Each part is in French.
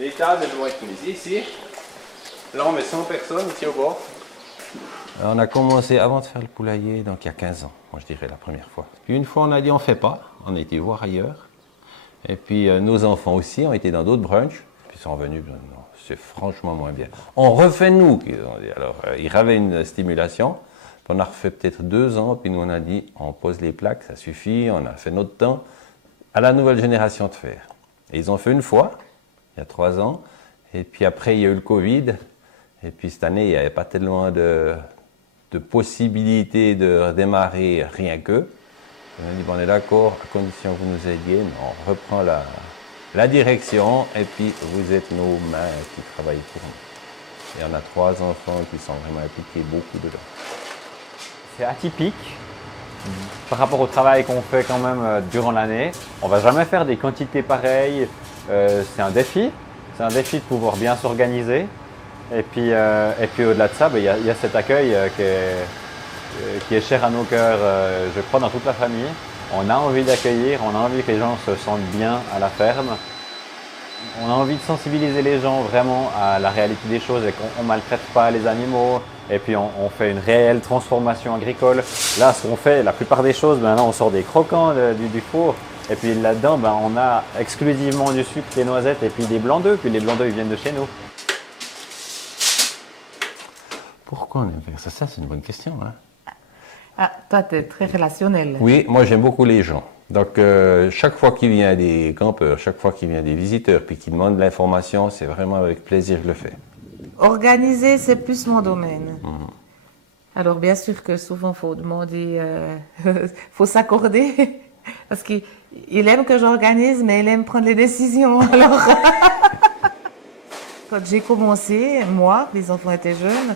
Les tables elles vont être mises ici. Là, on met 100 personnes ici au bord. On a commencé avant de faire le poulailler, donc il y a 15 ans, moi je dirais la première fois. Puis une fois on a dit on ne fait pas, on a été voir ailleurs. Et puis nos enfants aussi ont été dans d'autres brunchs, puis ils sont revenus, non, c'est franchement moins bien. On refait nous, ils ont dit. Alors ils avaient une stimulation, puis on a refait peut-être 2 ans, puis nous on a dit on pose les plaques, ça suffit, on a fait notre temps à la nouvelle génération de faire. Et ils ont fait une fois, il y a 3 ans, et puis après il y a eu le Covid, et puis cette année il n'y avait pas tellement de possibilités de redémarrer rien que. On a dit, bon, on est d'accord, à condition que vous nous aidiez, on reprend la direction et puis vous êtes nos mains qui travaillent pour nous. Et on a 3 enfants qui sont vraiment impliqués beaucoup dedans. C'est atypique par rapport au travail qu'on fait quand même durant l'année. On ne va jamais faire des quantités pareilles. C'est un défi. C'est un défi de pouvoir bien s'organiser. Et puis au-delà de ça, il y a cet accueil qui est cher à nos cœurs, je crois, dans toute la famille. On a envie d'accueillir, on a envie que les gens se sentent bien à la ferme. On a envie de sensibiliser les gens vraiment à la réalité des choses et qu'on ne maltraite pas les animaux. Et puis on fait une réelle transformation agricole. Là, ce qu'on fait, la plupart des choses, maintenant on sort des croquants du four. Et puis là-dedans, on a exclusivement du sucre, des noisettes et puis des blancs d'œufs. Puis les blancs d'œufs, ils viennent de chez nous. Pourquoi on aime faire ça? Ça, c'est une bonne question. Hein? Ah, toi, tu es très relationnel. Oui, moi j'aime beaucoup les gens. Donc chaque fois qu'il vient des campeurs, chaque fois qu'il vient des visiteurs, puis qu'ils demandent de l'information, c'est vraiment avec plaisir que je le fais. Organiser, c'est plus mon domaine. Alors bien sûr que souvent, il faut demander, faut s'accorder, parce qu'il aime que j'organise, mais il aime prendre les décisions. Alors, quand j'ai commencé, moi, les enfants étaient jeunes,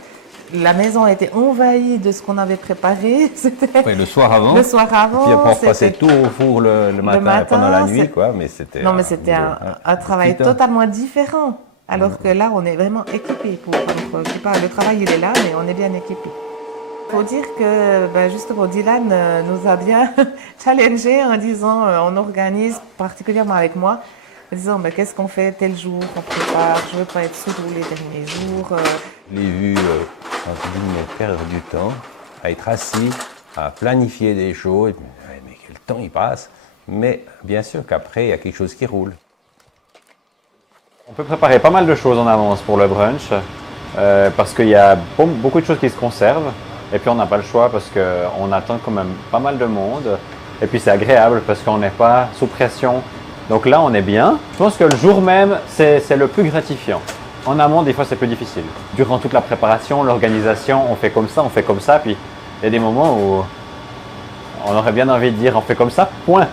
la maison était envahie de ce qu'on avait préparé. Oui, le soir avant. Le soir avant. Puis après, on passait tout au four le matin pendant la nuit, quoi. Mais c'était. Non, mais c'était un travail totalement différent. Alors que là, on est vraiment équipés. Le travail, il est là, mais on est bien équipés. Il faut dire que, justement, Dylan nous a bien challengés en disant, on organise particulièrement avec moi, en disant, qu'est-ce qu'on fait tel jour, on prépare, je ne veux pas être sous l'eau les derniers jours. Je l'ai vu, entre guillemets, perdre du temps, à être assis, à planifier des choses, mais quel temps il passe. Mais bien sûr qu'après, il y a quelque chose qui roule. On peut préparer pas mal de choses en avance pour le brunch, parce qu'il y a beaucoup de choses qui se conservent. Et puis on n'a pas le choix parce qu'on attend quand même pas mal de monde. Et puis c'est agréable parce qu'on n'est pas sous pression. Donc là, on est bien. Je pense que le jour même, c'est le plus gratifiant. En amont, des fois, c'est plus difficile. Durant toute la préparation, l'organisation, on fait comme ça, on fait comme ça. Puis il y a des moments où on aurait bien envie de dire on fait comme ça, point.